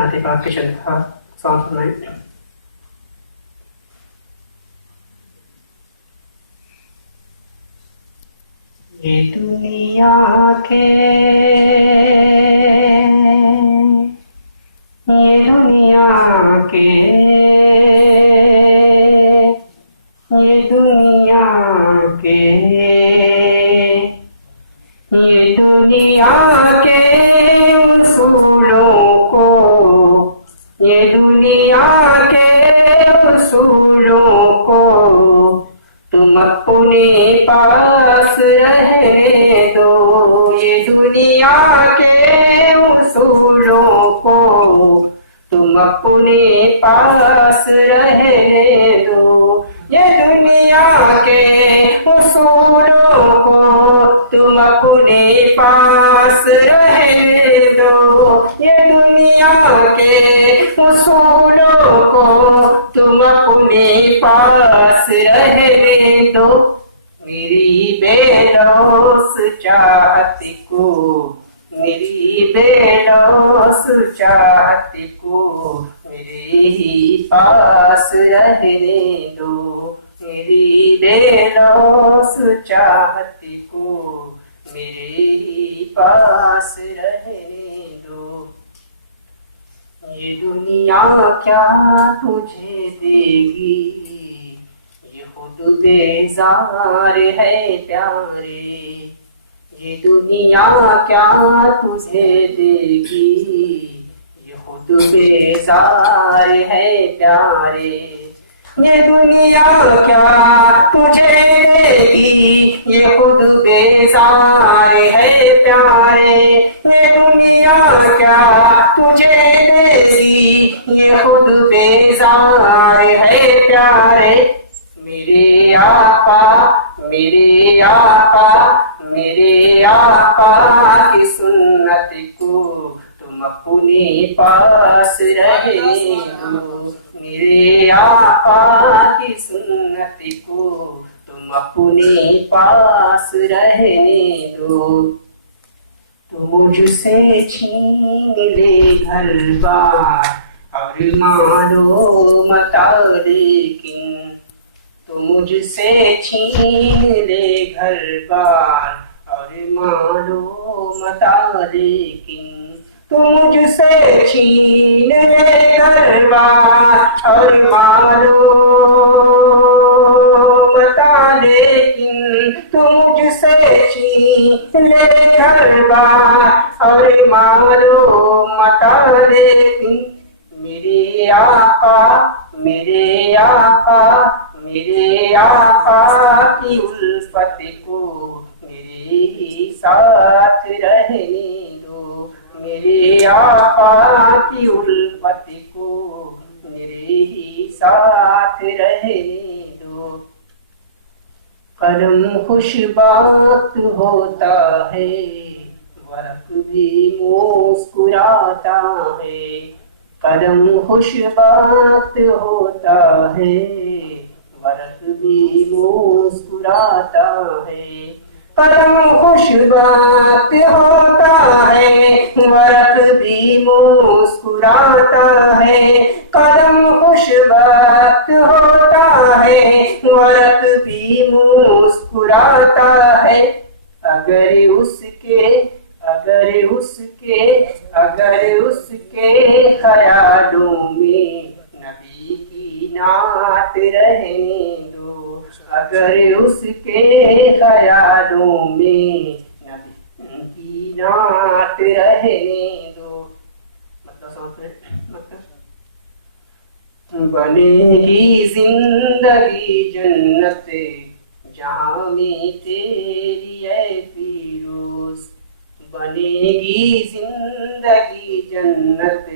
नाते पाक के शब्द था सॉन्ग सुनाए। ये दुनिया के ये दुनिया के ये दुनिया के ये दुनिया के उसूलों को ये दुनिया के उसूलों को तुम अपने पास रहने दो। ये दुनिया के उसूलों को तुम अपने पास रहने दो। ये दुनिया के उसूलों को तुम अपने पास रहने दो। ये दुनिया के उसूलों को तुम अपने पास रहने दो। मेरी बेलौस चाहत को मेरी बेलौस चाहत को मेरे ही पास रहने दो। मेरी बेलौस चाहत को मेरे ही पास रहने दो। ये दुनिया क्या तुझे देगी, ये खुद बेजार है प्यारे। ये दुनिया क्या तुझे देगी, ये खुद बेजार है प्यारे। ये दुनिया क्या तुझे देगी, ये खुद बेजार है प्यारे। ये दुनिया क्या तुझे देगी, ये खुद बेजार है प्यारे। मेरे आका मेरे आका मेरे आका की सुन्नत को तुम अपने पास रहने दो। मेरे आका की सुन्नत को तुम अपने पास रहने दो। तो मुझसे छीन ले घर बार और मानो मता, लेकिन तो मुझसे छीन ले घर बार और मानो मता, लेकिन तो मुझसे छीन ले घर बार और मानो मता, लेकिन तो मुझसे छीन ले घर बार और मानो मता, लेकिन मेरे आका मेरे आका मेरे आका की उल्फत को मेरे ही साथ रहने दो। मेरे आका की उल्फत को मेरे ही साथ रहने दो। कलम खुशबात होता है, वर्क भी मुस्कुराता है। कलम खुशबात होता है, वर्क भी मुस्कुराता है। कलम खुशबात होता है, वर्क भी मुस्कुराता है। कलम खुशबात होता है, वर्क भी मुस्कुराता है। अगर उसके ख्यालों में नबी की नात रहने दो। अगर उसके ख्यालों में नबी की नात रहने दो। बनेगी जिंदगी जन्नत जहाँ में तेरी है फिरोज। बनेगी जिंदगी जन्नत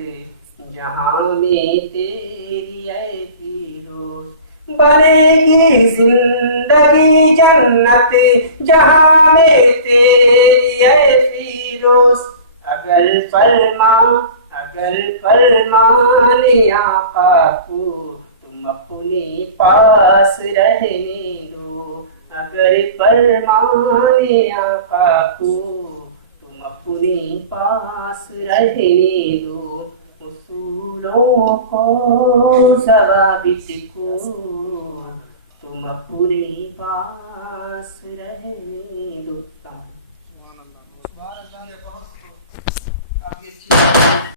जहाँ में तेरी है फिरोज। बनेगी जिंदगी जन्नत जहाँ में तेरी है फिरोज। अगर फरमाने आका को तुम अपने पास रहने दो। अगर फरमाने आका को तुम अपने पास रहने दो। हो ज़वाबित को तुम अपने पास रहने